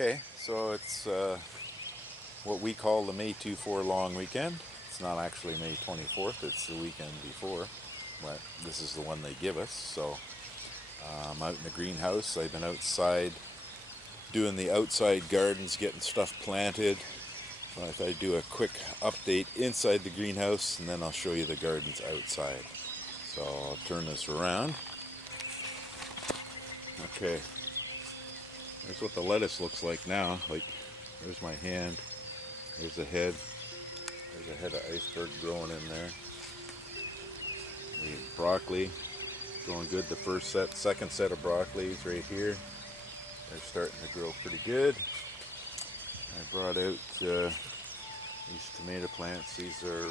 Okay, so it's what we call the May 24 long weekend. It's not actually May 24th, it's the weekend before, but this is the one they give us. So I'm out in the greenhouse. I've been outside doing the outside gardens, getting stuff planted. So I thought I'd do a quick update inside the greenhouse and then I'll show you the gardens outside. So I'll turn this around. Okay, here's what the lettuce looks like now. Like, there's my hand. There's a head. There's a head of iceberg growing in there. The broccoli growing good. The second set of broccolis right here. They're starting to grow pretty good. I brought out these tomato plants. These are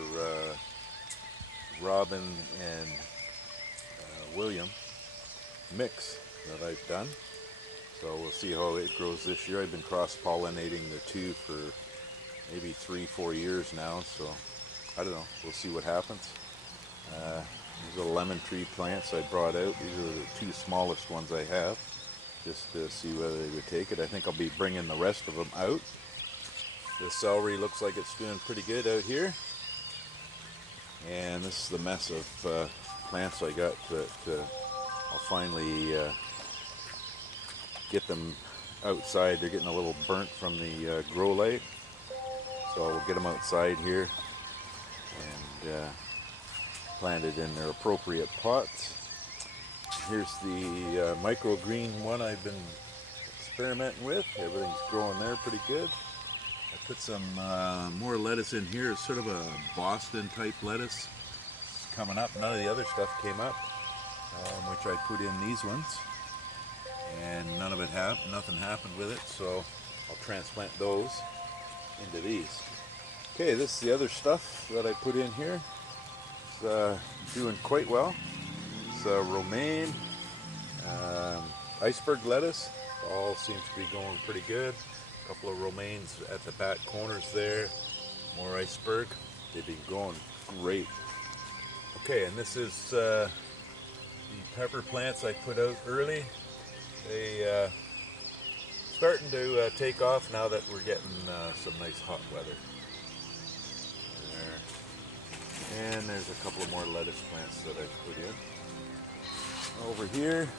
Robin and William mix that I've done. So we'll see how it grows this year. I've been cross-pollinating the two for maybe 3-4 years now, so I don't know. We'll see what happens. These are lemon tree plants I brought out. These are the two smallest ones I have, just to see whether they would take it. I think I'll be bringing the rest of them out. The celery looks like it's doing pretty good out here. And this is the mess of plants I got that I'll finally get them outside. They're getting a little burnt from the grow light. So we'll get them outside here and planted in their appropriate pots. Here's the microgreen one I've been experimenting with. Everything's growing there pretty good. I put some more lettuce in here. It's sort of a Boston type lettuce. It's coming up. None of the other stuff came up, which I put in these ones. And nothing happened with it, so I'll transplant those into these. Okay, this is the other stuff that I put in here. It's doing quite well. It's romaine, iceberg lettuce. All seems to be going pretty good. A couple of romaines at the back corners there. More iceberg. They've been going great. Okay, and this is the pepper plants I put out early. They starting to take off now that we're getting some nice hot weather. There. And there's a couple of more lettuce plants that I've put in. Over here,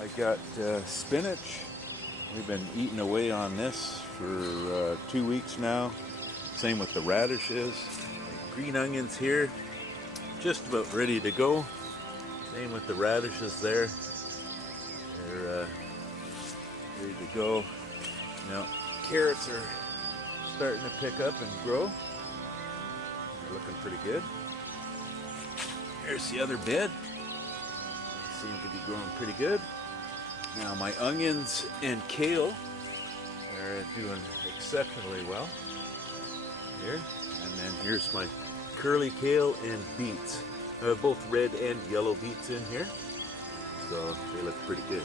I got spinach. We've been eating away on this for 2 weeks now. Same with the radishes. Green onions here, just about ready to go. Same with the radishes there. They're ready to go. Now, carrots are starting to pick up and grow. They're looking pretty good. Here's the other bed. Seem to be growing pretty good. Now my onions and kale are doing exceptionally well. Here. And then here's my curly kale and beets. I have both red and yellow beets in here. So they look pretty good.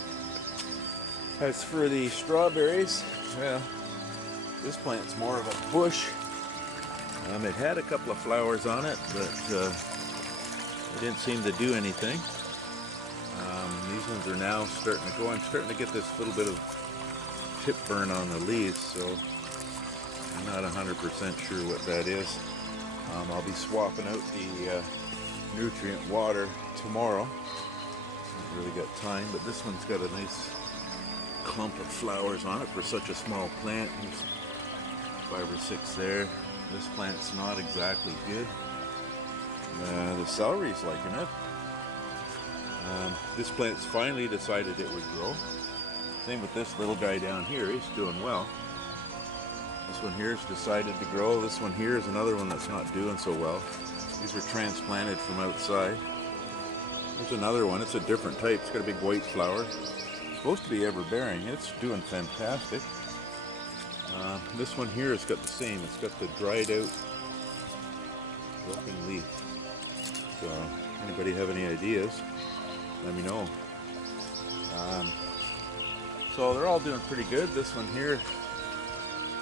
As for the strawberries, well, this plant's more of a bush. It had a couple of flowers on it, but it didn't seem to do anything. These ones are now starting to go. I'm starting to get this little bit of tip burn on the leaves, so I'm not 100% sure what that is. I'll be swapping out the nutrient water tomorrow. Haven't really got time, but this one's got a nice clump of flowers on it for such a small plant. There's 5 or 6 there. This plant's not exactly good. The celery's liking it. This plant's finally decided it would grow. Same with this little guy down here. He's doing well. This one here has decided to grow. This one here is another one that's not doing so well. These were transplanted from outside. There's another one. It's a different type. It's got a big white flower. It's supposed to be ever-bearing. It's doing fantastic. This one here has got the same. It's got the dried out broken leaf. So anybody have any ideas, let me know. So they're all doing pretty good. This one here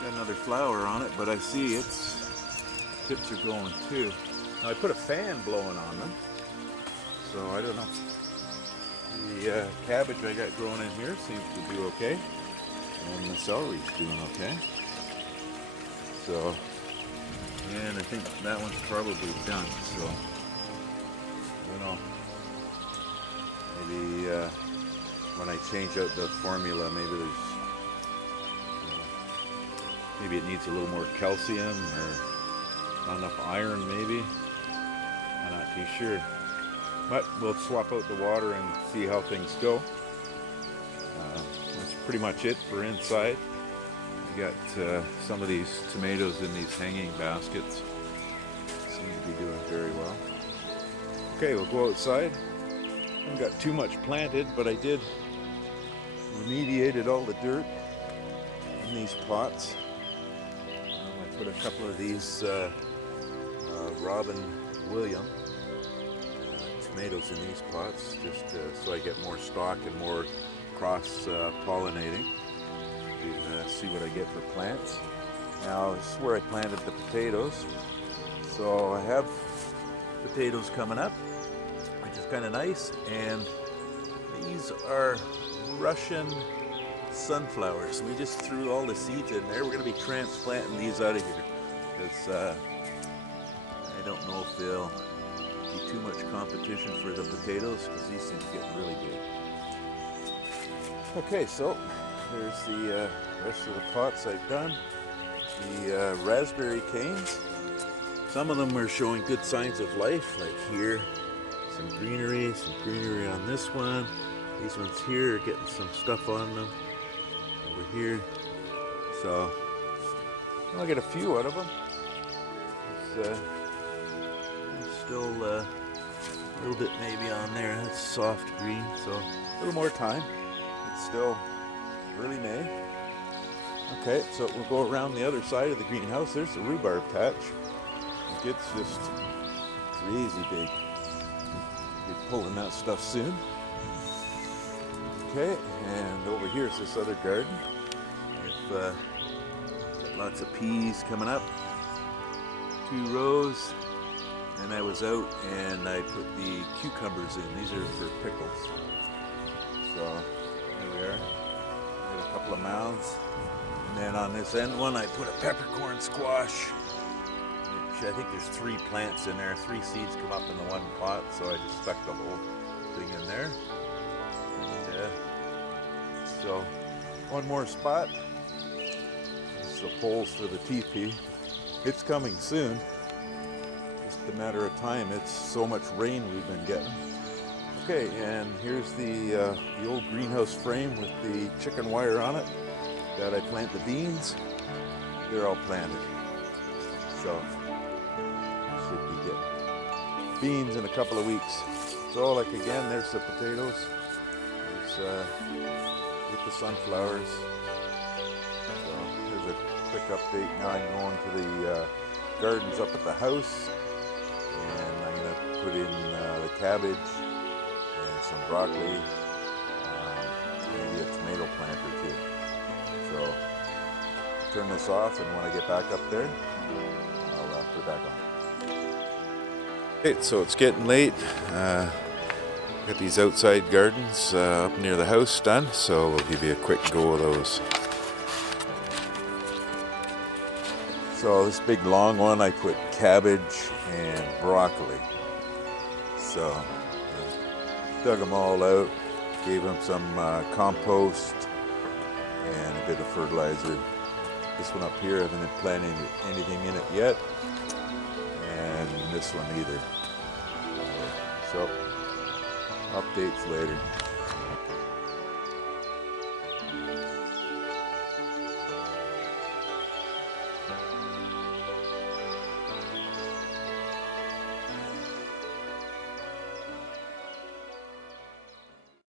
got another flower on it, but I see its tips are going too. Now I put a fan blowing on them, so I don't know. The cabbage I got growing in here seems to do okay. And the celery's doing okay. So, and I think that one's probably done. So, I don't know. Maybe when I change out the formula, maybe it needs a little more calcium or not enough iron. Maybe I'm not too sure. But we'll swap out the water and see how things go. That's pretty much it for inside. We got some of these tomatoes in these hanging baskets. Seem to be doing very well. Okay, we'll go outside. Haven't got too much planted, but I did remediated all the dirt in these pots. I put a couple of these Robin Williams tomatoes in these pots, just so I get more stalk and more cross pollinating. To see what I get for plants. Now this is where I planted the potatoes. So I have potatoes coming up, which is kind of nice. And these are Russian sunflowers. We just threw all the seeds in there. We're going to be transplanting these out of here because I don't know if they'll be too much competition for the potatoes because these things get really big. Okay, so there's the rest of the pots I've done. The raspberry canes. Some of them are showing good signs of life, like here. Some greenery on this one. These ones here are getting some stuff on them. Over here. So I'll get a few out of them. It's still a little bit maybe on there. That's soft green, so a little more time. It's still early May. Okay, so we'll go around the other side of the greenhouse. There's the rhubarb patch. It gets just crazy big. Be pulling that stuff soon. Okay, and over here is this other garden. I've got lots of peas coming up. 2 rows. And I was out and I put the cucumbers in. These are for pickles. So there we are. I got a couple of mounds. And then on this end one, I put a peppercorn squash, which I think there's 3 plants in there. 3 seeds come up in the one pot, so I just stuck the whole thing in there. And, so one more spot. This is the poles for the teepee. It's coming soon. Just a matter of time. It's so much rain we've been getting. Okay, and here's the old greenhouse frame with the chicken wire on it that I plant the beans. They're all planted. So, should be getting beans in a couple of weeks. So, like again, there's the potatoes. There's with the sunflowers. So, here's a quick update. Now I'm going to the gardens up at the house. And I'm going to put in the cabbage. Some broccoli, maybe a tomato plant or 2. So turn this off, and when I get back up there, I'll put it back on. Okay, so it's getting late. Got these outside gardens up near the house done, so we'll give you a quick go of those. So this big long one, I put cabbage and broccoli. So dug them all out, gave them some compost and a bit of fertilizer. This one up here, I haven't been planting anything in it yet, and this one either. So, updates later.